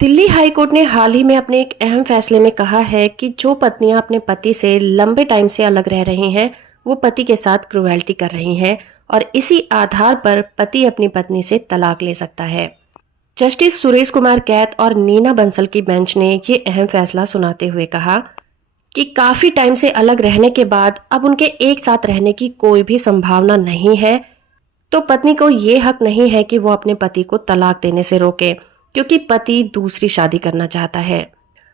Delhi high court ने हाल ही में अपने एक अहम फैसले में कहा है कि जो पत्नियां अपने पति से लंबे टाइम से अलग रह रही हैं, वो पति के साथ क्रूएल्टी कर रही हैं और इसी आधार पर पति अपनी पत्नी से तलाक ले सकता है। जस्टिस सुरेश कुमार कैत और नीना बंसल की बेंच ने ये अहम फैसला सुनाते हुए कहा कि काफी टाइम से अलग रहने के बाद अब उनके एक साथ रहने की कोई भी संभावना नहीं है, तो पत्नी को ये हक नहीं है कि वो अपने पति को तलाक देने से रोके, क्योंकि पति दूसरी शादी करना चाहता है।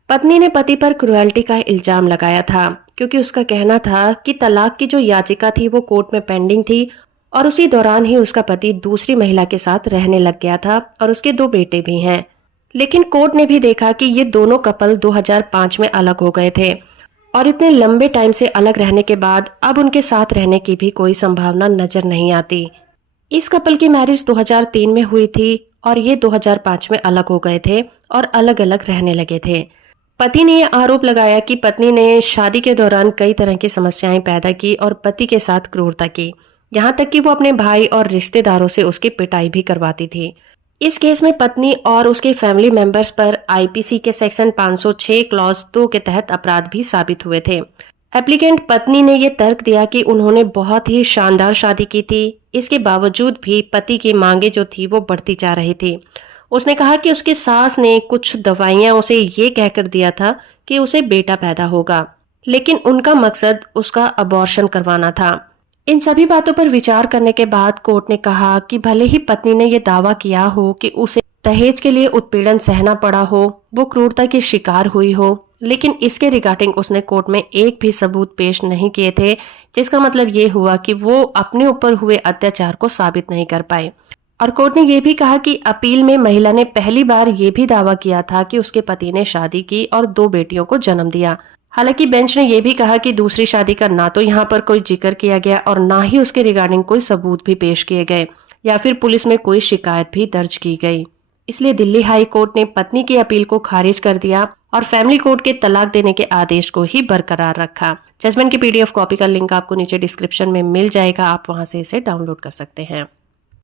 पत्नी ने पति पर क्रूएल्टी का इल्जाम लगाया था, क्योंकि उसका कहना था कि तलाक की जो याचिका थी वो कोर्ट में पेंडिंग थी और उसी दौरान ही उसका पति दूसरी महिला के साथ रहने लग गया था और उसके 2 बेटे भी हैं। लेकिन कोर्ट ने भी देखा कि ये दोनों कपल 2005 में अलग हो गए थे और इतने लंबे टाइम से अलग रहने के बाद अब उनके साथ रहने की भी कोई संभावना नजर नहीं आती। इस कपल की मैरिज 2003 में हुई थी और ये 2005 में अलग हो गए थे और अलग अलग रहने लगे थे। पति ने यह आरोप लगाया कि पत्नी ने शादी के दौरान कई तरह की समस्याएं पैदा की और पति के साथ क्रूरता की, यहाँ तक कि वो अपने भाई और रिश्तेदारों से उसकी पिटाई भी करवाती थी। इस केस में पत्नी और उसके फैमिली मेंबर्स पर आईपीसी के सेक्शन 506 क्लॉज 2 के तहत अपराध भी साबित हुए थे। एप्लीकेंट पत्नी ने यह तर्क दिया कि उन्होंने बहुत ही शानदार शादी की थी, इसके बावजूद भी पति की मांगे जो थी वो बढ़ती जा रही थी। उसने कहा कि उसकी सास ने कुछ दवाइयां उसे ये कहकर दिया था कि उसे बेटा पैदा होगा, लेकिन उनका मकसद उसका अबॉर्शन करवाना था। इन सभी बातों पर विचार करने के बाद कोर्ट ने कहा कि भले ही पत्नी ने यह दावा किया हो कि उसे दहेज के लिए उत्पीड़न सहना पड़ा हो, वो क्रूरता की शिकार हुई हो, लेकिन इसके रिगार्डिंग उसने कोर्ट में एक भी सबूत पेश नहीं किए थे, जिसका मतलब ये हुआ कि वो अपने ऊपर हुए अत्याचार को साबित नहीं कर पाए। और कोर्ट ने यह भी कहा कि अपील में महिला ने पहली बार ये भी दावा किया था कि उसके पति ने शादी की और 2 बेटियों को जन्म दिया। हालांकि बेंच ने यह भी कहा कि दूसरी शादी का ना तो यहाँ पर कोई जिक्र किया गया और ना ही उसके रिगार्डिंग कोई सबूत भी पेश किए गए या फिर पुलिस में कोई शिकायत भी दर्ज की गई। इसलिए दिल्ली हाई कोर्ट ने पत्नी की अपील को खारिज कर दिया और फैमिली कोर्ट के तलाक देने के आदेश को ही बरकरार रखा। जजमेंट की पीडीएफ कॉपी का लिंक आपको नीचे डिस्क्रिप्शन में मिल जाएगा, आप वहां से इसे डाउनलोड कर सकते हैं।